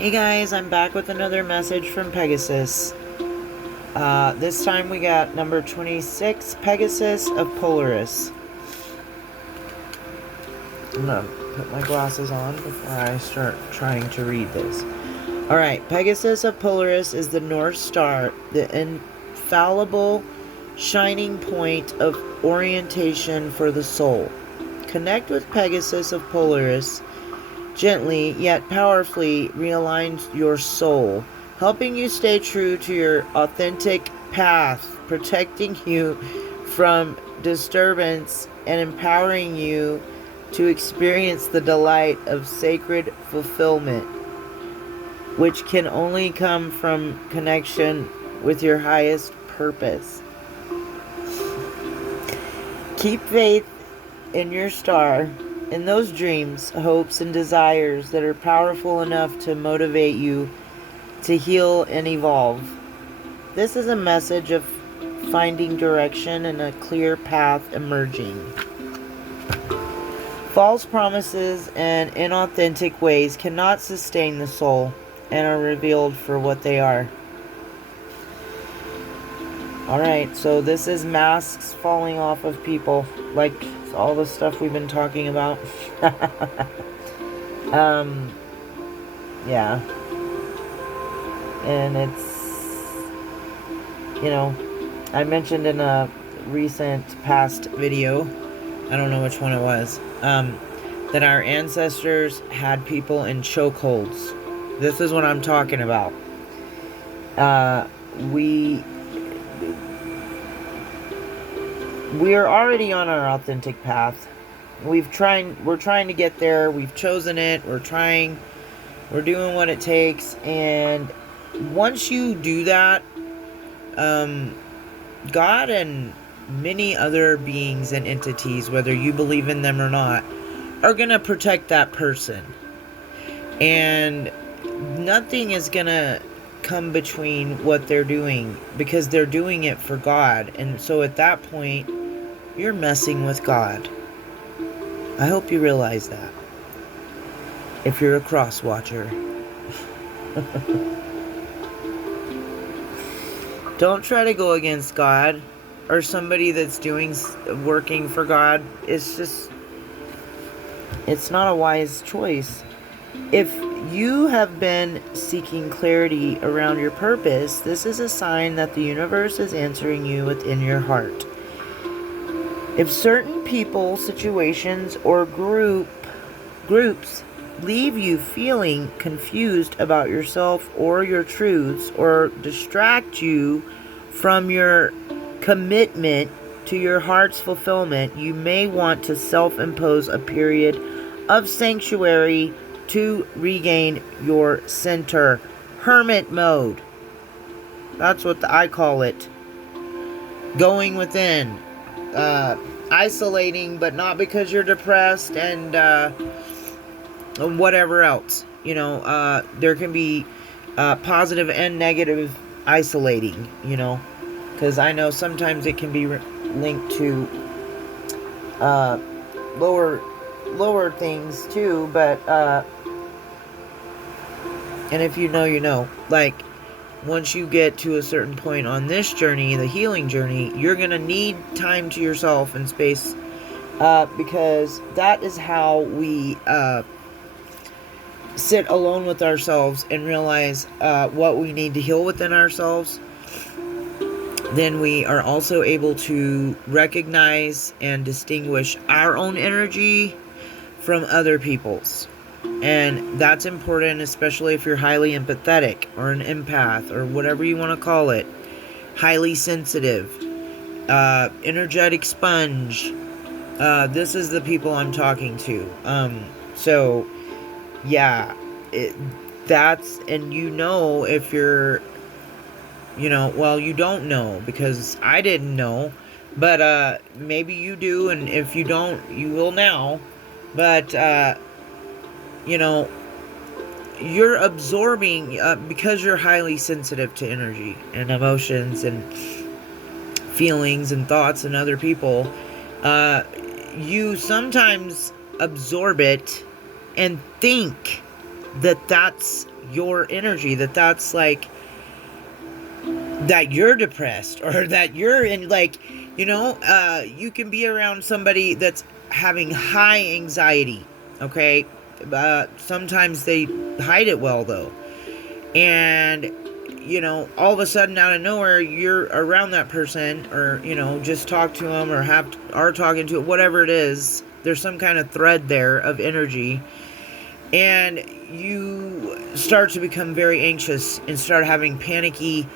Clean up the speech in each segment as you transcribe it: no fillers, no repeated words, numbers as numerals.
Hey guys, I'm back with another message from Pegasus. This time we got number 26, Pegasus of Polaris. I'm gonna put my glasses on before I start trying to read this. Alright, Pegasus of Polaris is the North Star, the infallible shining point of orientation for the soul. Connect with Pegasus of Polaris. Gently yet powerfully realigns your soul, helping you stay true to your authentic path, protecting you from disturbance and empowering you to experience the delight of sacred fulfillment, which can only come from connection with your highest purpose. Keep faith in your star, in those dreams, hopes, and desires that are powerful enough to motivate you to heal and evolve. This is a message of finding direction and a clear path emerging. False promises and inauthentic ways cannot sustain the soul and are revealed for what they are. Alright, so this is masks falling off of people, like all the stuff we've been talking about. Yeah. And it's, I mentioned in a recent past video, I don't know which one it was, that our ancestors had people in chokeholds. This is what I'm talking about. We're already on our authentic path. We're trying to get there. We've chosen it. We're doing what it takes. And once you do that, God and many other beings and entities, whether you believe in them or not, are going to protect that person. And nothing is going to come between what they're doing, because they're doing it for God. And so at that point, you're messing with God. I hope you realize that. If you're a cross watcher. Don't try to go against God or somebody that's working for God. It's not a wise choice. If you have been seeking clarity around your purpose, this is a sign that the universe is answering you within your heart. If certain people, situations, or groups leave you feeling confused about yourself or your truths, or distract you from your commitment to your heart's fulfillment, you may want to self-impose a period of sanctuary to regain your center. Hermit mode. That's what I call it. Going within. Isolating, but not because you're depressed and whatever else. There can be positive and negative isolating, because I know sometimes it can be linked to lower things too, but and if you know, like, once you get to a certain point on this journey, the healing journey, you're going to need time to yourself and space, because that is how we sit alone with ourselves and realize what we need to heal within ourselves. Then we are also able to recognize and distinguish our own energy from other people's. And that's important, especially if you're highly empathetic or an empath or whatever you want to call it. Highly sensitive. Energetic sponge. This is the people I'm talking to. So, yeah. And if you're, well, you don't know, because I didn't know. But maybe you do, and if you don't, you will now. But, you're absorbing, because you're highly sensitive to energy and emotions and feelings and thoughts and other people, you sometimes absorb it and think that's your energy, that's like, that you're depressed, or that you're in, like, you can be around somebody that's having high anxiety, okay? Sometimes they hide it well, though. And, all of a sudden, out of nowhere, you're around that person, or, just talk to them, or are talking to it, whatever it is. There's some kind of thread there of energy. And you start to become very anxious and start having panicky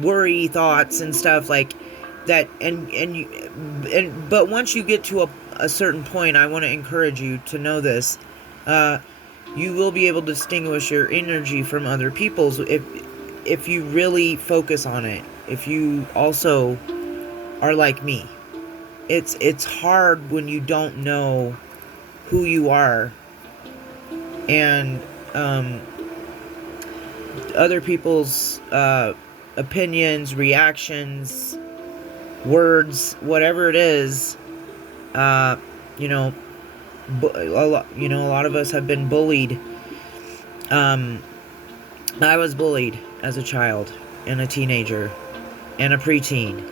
worry thoughts and stuff like that. But once you get to a certain point, I want to encourage you to know this. You will be able to distinguish your energy from other people's if you really focus on it. If you also are like me. It's hard when you don't know who you are, and other people's opinions, reactions, words, whatever it is. A lot of us have been bullied. I was bullied as a child and a teenager and a preteen.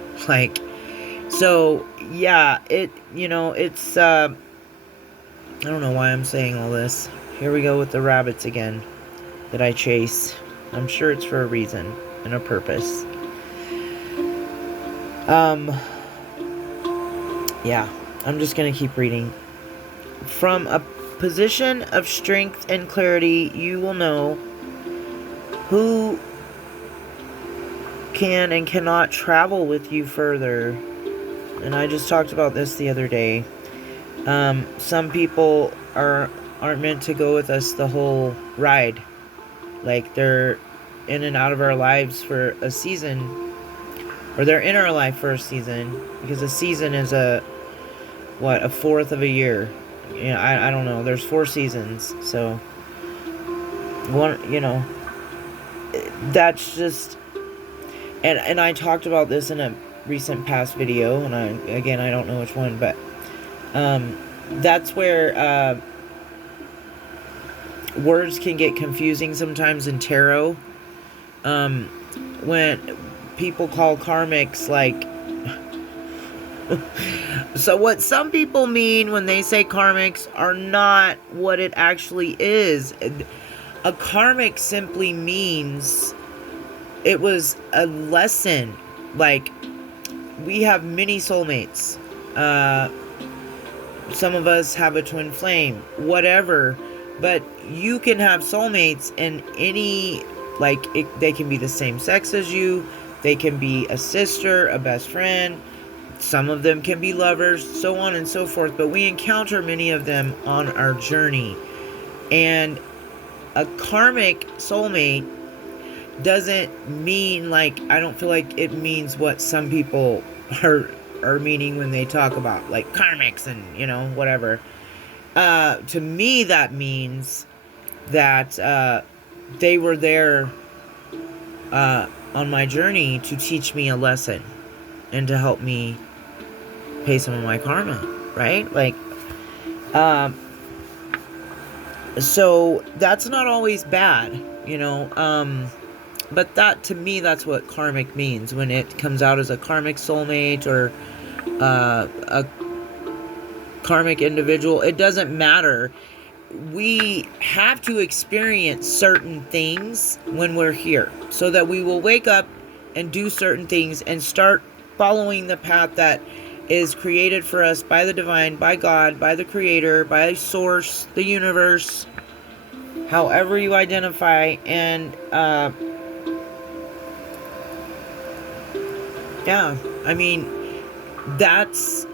So yeah, it's I don't know why I'm saying all this. Here we go with the rabbits again that I chase. I'm sure it's for a reason and a purpose. Yeah, I'm just gonna keep reading. From a position of strength and clarity, you will know who can and cannot travel with you further. And I just talked about this the other day. Some people aren't meant to go with us the whole ride. Like, they're in and out of our lives for a season, or they're in our life for a season, because a season is a fourth of a year. I don't know. There's 4 seasons, so that's just, and I talked about this in a recent past video, and I don't know which one, but that's where words can get confusing sometimes in tarot. When people call karmics, like, so what some people mean when they say karmics are not what it actually is. A karmic simply means it was a lesson. Like, we have many soulmates. Some of us have a twin flame, whatever. But you can have soulmates in any, they can be the same sex as you. They can be a sister, a best friend. Some of them can be lovers, so on and so forth. But we encounter many of them on our journey. And a karmic soulmate doesn't mean, I don't feel like it means what some people are meaning when they talk about, karmics and, whatever. To me, that means that they were there on my journey to teach me a lesson and to help me pay some of my karma, right? So that's not always bad, but that, to me, that's what karmic means when it comes out as a karmic soulmate or a karmic individual. It doesn't matter. We have to experience certain things when we're here so that we will wake up and do certain things and start following the path that is created for us by the divine, by God, by the creator, by source, the universe, however you identify. And yeah, I mean, that's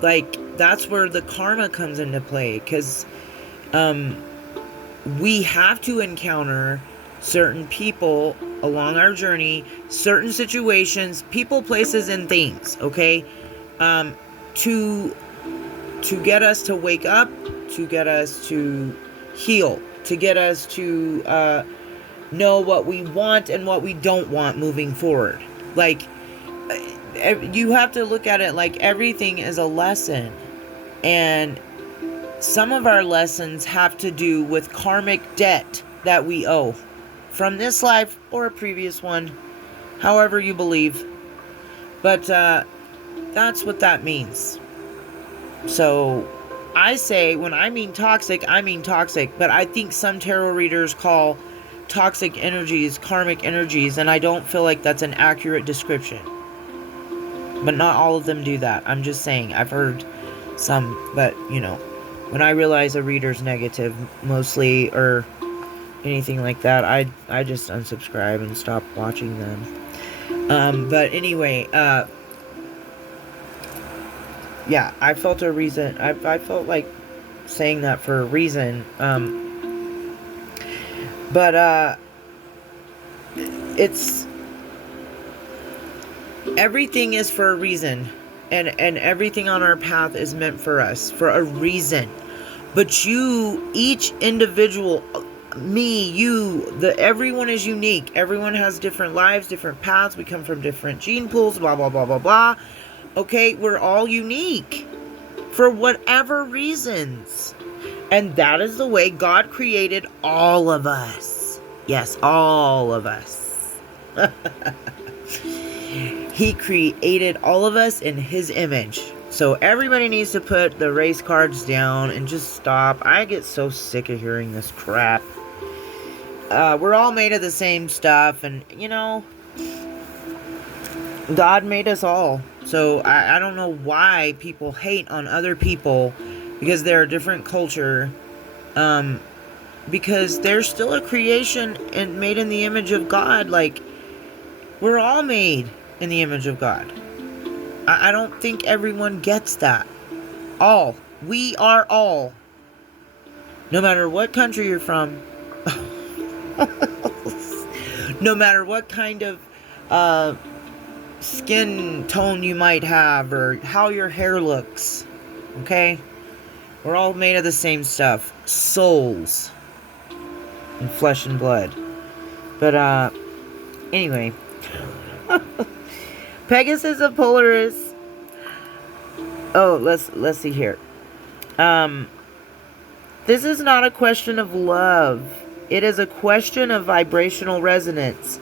where the karma comes into play, because we have to encounter certain people along our journey, certain situations, people, places, and things, okay? To get us to wake up, to get us to heal, to get us to know what we want and what we don't want moving forward. You have to look at it like everything is a lesson. And some of our lessons have to do with karmic debt that we owe from this life or a previous one, however you believe. But that's what that means. So I say, when I mean toxic, but I think some tarot readers call toxic energies karmic energies, and I don't feel like that's an accurate description. But not all of them do that. I'm just saying, I've heard some, but when I realize a reader's negative mostly or anything like that, I just unsubscribe and stop watching them. But anyway, yeah, I felt a reason. I felt like saying that for a reason. But it's, everything is for a reason, and everything on our path is meant for us for a reason. But you, each individual, me, you, everyone is unique. Everyone has different lives, different paths. We come from different gene pools, blah, blah, blah, blah, blah. Okay, we're all unique for whatever reasons. And that is the way God created all of us. Yes, all of us. He created all of us in His image. So everybody needs to put the race cards down and just stop. I get so sick of hearing this crap. We're all made of the same stuff, and God made us all. So I don't know why people hate on other people because they're a different culture. Because they're still a creation and made in the image of God. Like, we're all made in the image of God. I don't think everyone gets that. All. We are all. No matter what country you're from. No matter what kind of skin tone you might have, or how your hair looks. Okay? We're all made of the same stuff. Souls. And flesh and blood. But, anyway. Pegasus of Polaris. Oh, let's see here. This is not a question of love. It is a question of vibrational resonance.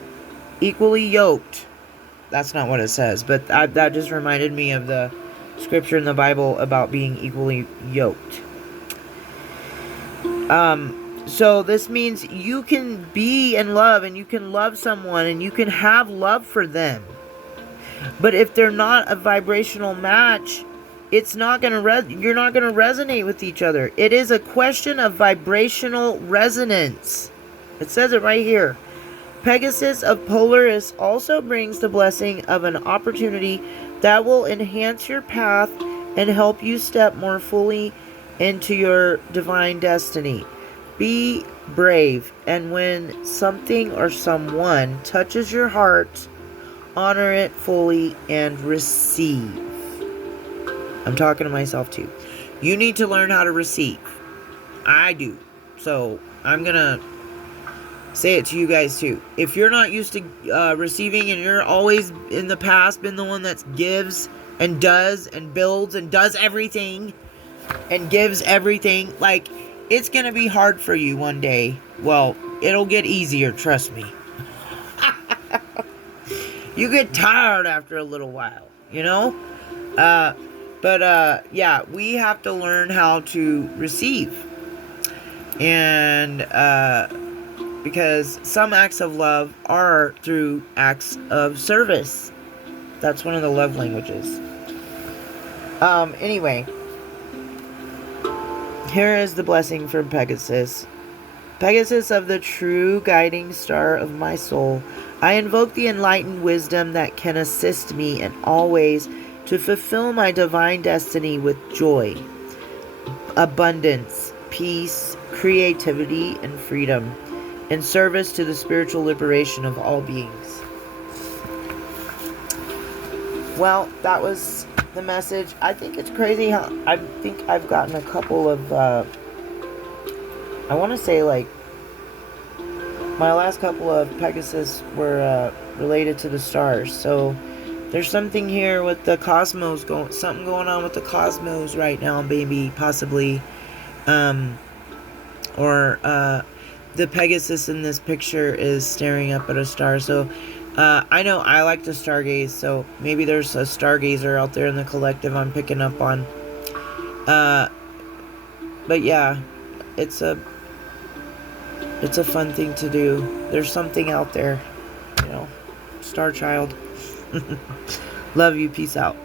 Equally yoked. That's not what it says, but that just reminded me of the scripture in the Bible about being equally yoked. So this means you can be in love, and you can love someone, and you can have love for them. But if they're not a vibrational match, it's not going to you're not going to resonate with each other. It is a question of vibrational resonance. It says it right here. Pegasus of Polaris also brings the blessing of an opportunity that will enhance your path and help you step more fully into your divine destiny. Be brave, and when something or someone touches your heart, honor it fully and receive. I'm talking to myself too. You need to learn how to receive. I do. So I'm going to say it to you guys too. If you're not used to receiving, and you're always in the past been the one that gives and does and builds and does everything and gives everything, like, it's going to be hard for you one day. Well, it'll get easier, trust me. You get tired after a little while, But yeah, we have to learn how to receive. And because some acts of love are through acts of service. That's one of the love languages. Anyway, here is the blessing from Pegasus. Pegasus of the true guiding star of my soul, I invoke the enlightened wisdom that can assist me in all ways to fulfill my divine destiny with joy, abundance, peace, creativity, and freedom, in service to the spiritual liberation of all beings. Well, that was the message. I think it's crazy how I think I've gotten a couple of I want to say, like, my last couple of Pegasus were related to the stars. So there's something here with the cosmos something going on with the cosmos right now, baby, possibly. Or the Pegasus in this picture is staring up at a star. So I know I like to stargaze, so maybe there's a stargazer out there in the collective I'm picking up on. But yeah, it's a fun thing to do. There's something out there, you know. Star Child. Love you. Peace out.